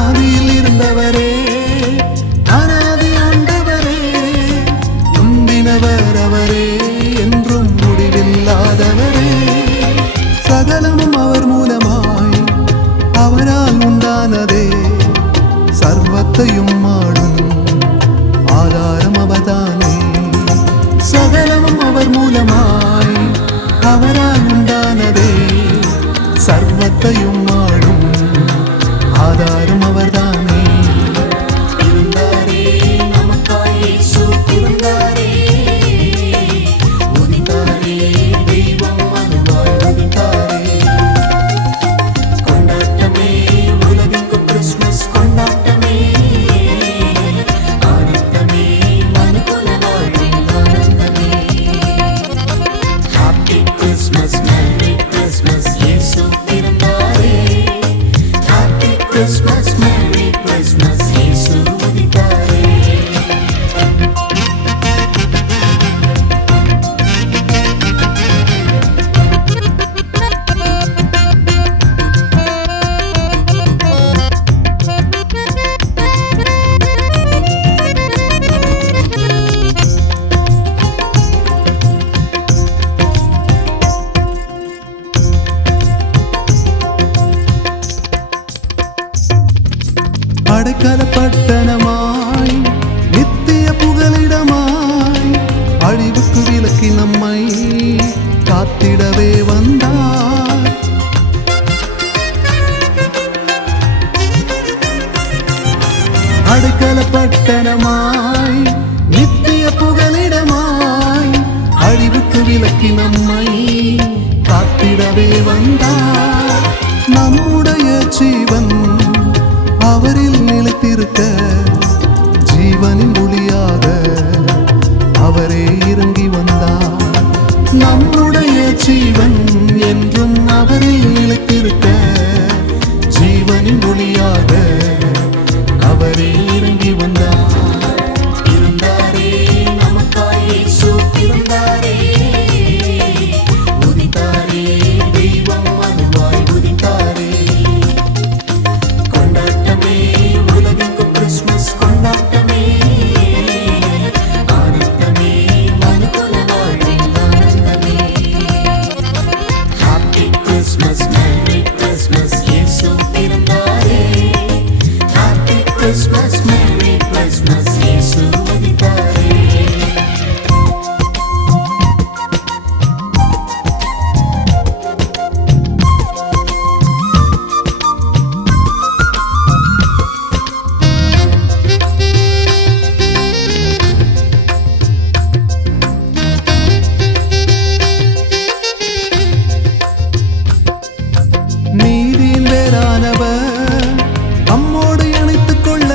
ஆதியில் இருந்தவரே, அனாதி ஆண்டவரே, முந்தினவர் அவரே, என்றும் முடிவில்லாதவரே. சகலமும் அவர் மூலமாய் அவரால் உண்டானதே, சர்வத்தையும் ஆடும் ஆதாரம் அவர்தானே. சகலமும் அவர் மூலமாய் அவரால் உண்டானதே, சர்வத்தையும் ஆடும் ஆதாரம் அவர்தானே. இருந்தாரே நமக்காய் இயேசு பிறந்தாரே, உதித்தாரே தெய்வம் அன்பாய் உதித்தாரே. கொண்டாட்டமே உலகெங்கும் கிறிஸ்மஸ் கொண்டாட்டமே, ஆனந்தமே மனுக்குல வாழ்வில் ஆனந்தமே. ஹாப்பி கிறிஸ்மஸ், மேரி கிறிஸ்மஸ், இயேசு பிறந்தாரே. ஹாப்பி கிறிஸ்மஸ், மேரி கிறிஸ்மஸ், இயேசு உதித்தாரே. அடைக்கல பட்டணமாய் நித்திய புகலிடமாய் அழிவுக்கு விலக்கி நம்மை காத்திடவே வந்தார். அடைக்கல பட்டணமாய் நித்திய புகலிடமாய் அழிவுக்கு விலக்கி நம்மை காத்திடவே வந்தார். நம்முடைய ஜீவன் அவரில் நிலைத்திருக்க, ஜீவனின் ஒளியாக அவரே இறங்கி வந்தார். நம்முடைய ஜீவன் என்றும் அவரில் நிலைத்திருக்க, ஜீவனின் ஒளியாக அவரே இறங்கி வந்தார். இருந்தாரே நமக்காய் இயேசு பிறந்தாரே, உதித்தாரே தெய்வம் அன்பாய் உதித்தாரே. கொண்டாட்டமே உலகெங்கும் கிறிஸ்மஸ் கொண்டாட்டமே, ஆனந்தமே மனுக்குல வாழ்வில் ஆனந்தமே. ஹாப்பி கிறிஸ்மஸ், மேரி கிறிஸ்மஸ், இயேசு பிறந்தாரே. ஹாப்பி கிறிஸ்மஸ், மேரி கிறிஸ்மஸ், இயேசு உதித்தாரே. நீதியின் வேறானவர் நம்மோடு இணைத்துக் கொள்ள,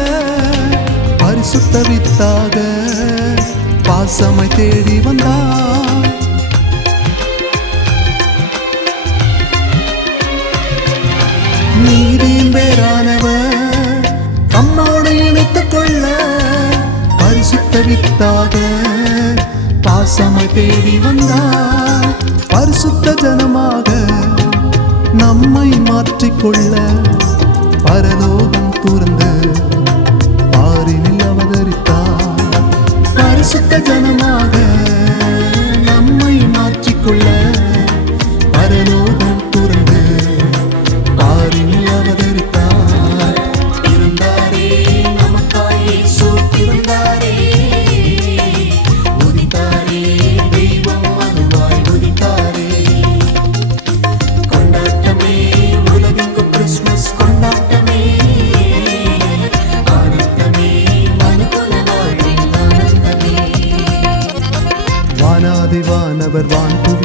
பரிசுத்த வித்தாக பாசமை தேடி வந்தார். நீதியின் வேறானவர் நம்மோடு இணைத்துக் கொள்ள, பரிசுத்த வித்தாக பாசமை தேடி வந்தார். பரிசுத்த ஜனமாக நம்மை மாற்றிக்கொள்ள, பரலோகம் துறந்து பாரினில் அவதரித்தார். பரிசுத்த ஜனமாக நம்மை மாற்றிக்கொள்ள, பரலோகம் துறந்து பாரினில் அவதரித்தார். இருந்தாரே நமக்காய் இயேசு பிறந்தாரே, உதித்தாரே தெய்வம் அன்பாய் உதித்தாரே. கொண்டாட்டமே உலகெங்கும் கிறிஸ்மஸ் கொண்டாட்டமே, ஆனந்தமே மனுக்குல வாழ்வில் ஆனந்தமே. வானாதி வானவர் வான்புவி